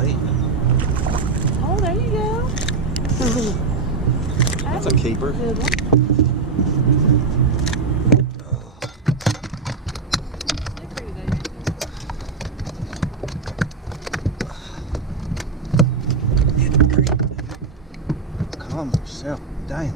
bait. Oh, there you go. That's a keeper. Good one. Calm yourself down.